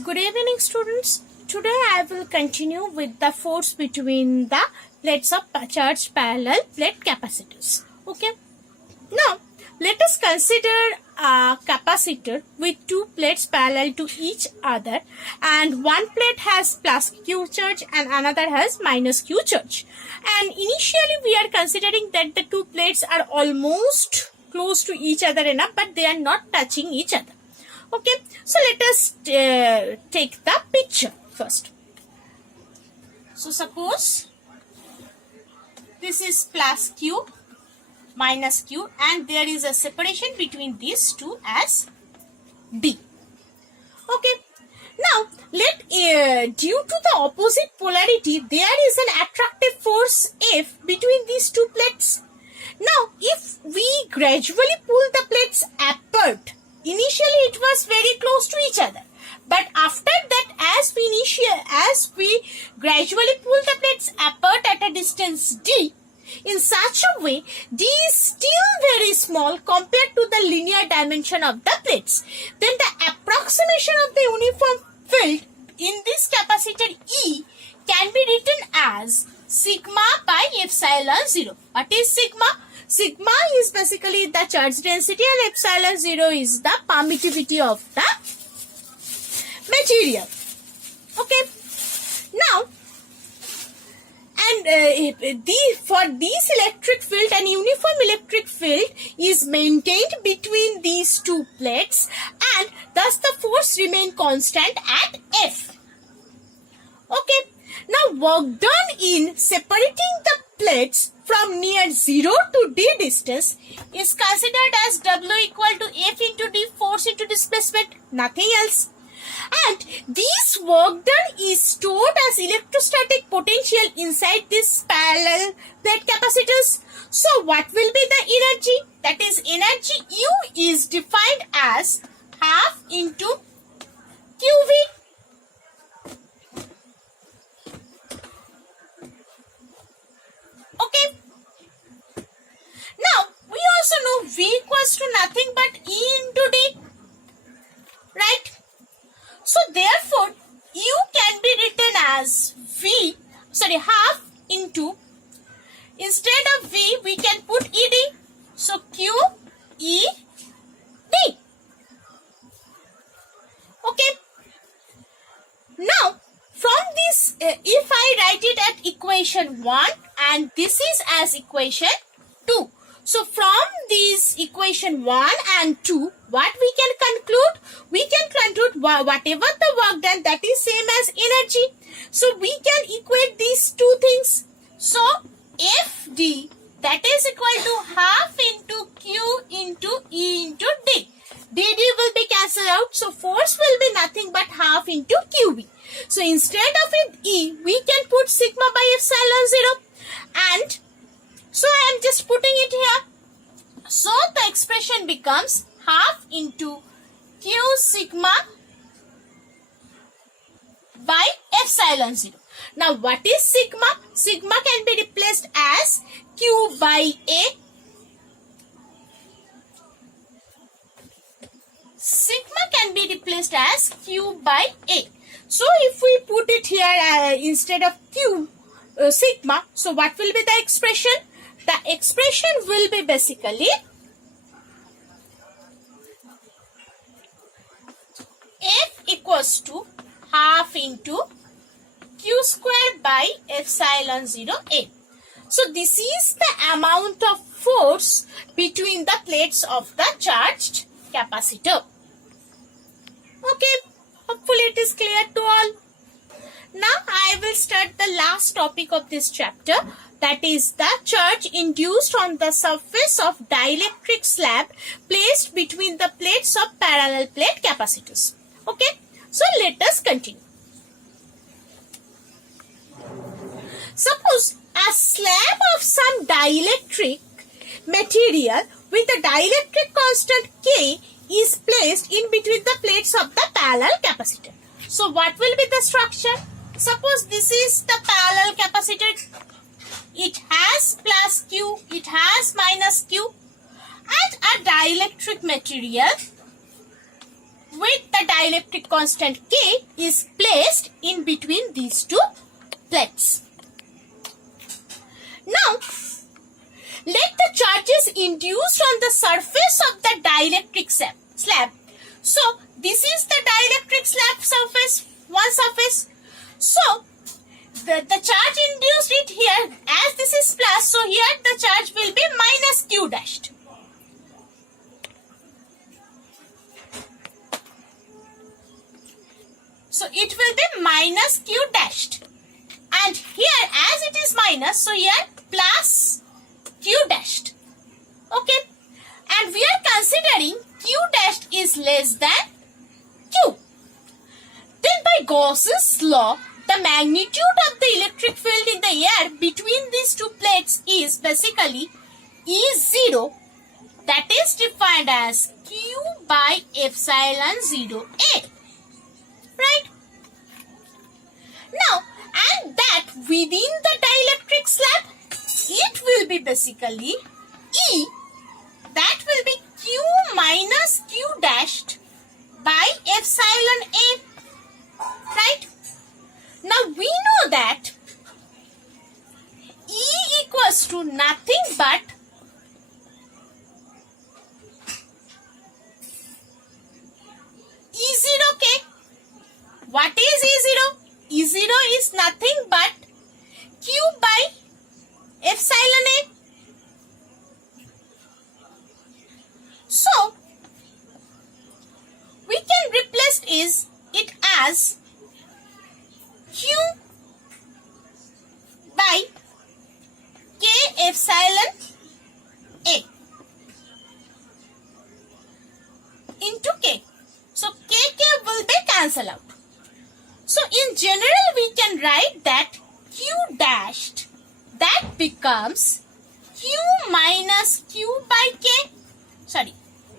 Good evening, students. Today I will continue with the force between the plates of charged parallel plate capacitors. Okay. Now, let us consider a capacitor with two plates parallel to each other, and one plate has plus Q charge and another has minus Q charge. And initially we are considering that the two plates are almost close to each other enough, but they are not touching each other. Okay, so let us take the picture first. So suppose this is plus Q, minus Q, and there is a separation between these two as D. Okay, now let due to the opposite polarity, there is an attractive force F between these two plates. Now, if we gradually pull the plates apart, initially it was very close to each other, but after that, as we gradually pull the plates apart at a distance D, in such a way D is still very small compared to the linear dimension of the plates, then the approximation of the uniform field in this capacitor E can be written as sigma by epsilon 0. What is sigma? Sigma is basically the charge density and epsilon 0 is the permittivity of the material. Okay. Now, and for this electric field, an uniform electric field is maintained between these two plates, and thus the force remains constant at F. Okay. Now, work done in separating the plates from near 0 to D distance is considered as W equal to F into D, force into displacement, nothing else. And this work done is stored as electrostatic potential inside this parallel plate capacitors. So, what will be the energy? That is, energy U is defined as half into QV. Okay. Now, we also know V equals to nothing but E into D. Right? So, therefore, U can be written as half into, instead of V, we can put ED. So, Q, E, D. Okay. Now, from this, if I write it at equation 1 and this is as equation 2. So, from this equation 1 and 2, what we can conclude? We can conclude whatever the work done, that is same as energy. So, we can equate these two things. So, FD, that is equal to half into Q into E into D. DD will be cancelled out. So, force will be nothing but half into QV. So, instead of it E, we can put sigma by epsilon 0. And so, I am just putting it here. So, the expression becomes half into Q sigma by epsilon 0. Now, what is sigma? Sigma can be replaced as Q by A. Sigma can be replaced as Q by A. So, if we put it here instead of Q, sigma, so what will be the expression? The expression will be basically F equals to half into Q square by epsilon 0 A. So, this is the amount of force between the plates of the charged capacitor. Okay, hopefully it is clear to all. Now, I will start the last topic of this chapter, that is the charge induced on the surface of dielectric slab placed between the plates of parallel plate capacitors. Okay, so let us continue. Suppose a slab of some dielectric material with a dielectric constant K is placed in between the plates of the parallel capacitor. So, what will be the structure? Suppose this is the parallel capacitor. It has plus Q, it has minus Q, and a dielectric material with the dielectric constant K is placed in between these two plates. Now, let the charges induced on the surface of the dielectric slab. So, this is the dielectric slab surface, one surface. So, the charge induced it here, as this is plus, so here the charge will be minus Q dashed. So, it will be minus Q dashed. And here, as it is minus, so here plus Q dashed. Okay. And we are considering Q dashed is less than Q. Then by Gauss's law, the magnitude of the electric field in the air between these two plates is basically E0, that is defined as Q by epsilon 0A. Right? Now, and that within the dielectric slab, it will be basically E, that will be Q minus Q dashed by epsilon A. Right? Now we know that E equals to nothing but E0K. What is E0? E0 is nothing but Q by epsilon A. So, we can replace it as Q by K epsilon A into K. So, K will be cancelled out. So, in general, we can write that Q dashed, that becomes Q minus Q by K. Sorry,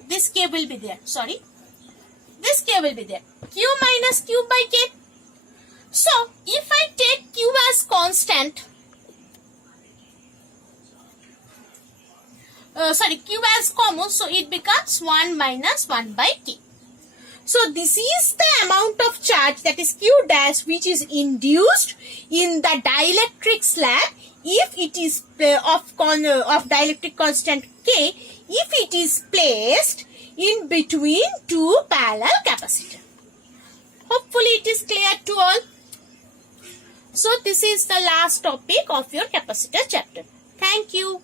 this K will be there. Sorry, this K will be there. Q minus Q by K. So, if I take Q as constant, Q as common, so it becomes 1 minus 1 by K. So, this is the amount of charge, that is Q dash, which is induced in the dielectric slab if it is of dielectric constant K, if it is placed in between two parallel capacitors. Hopefully, it is clear to all. So, this is the last topic of your capacitor chapter. Thank you.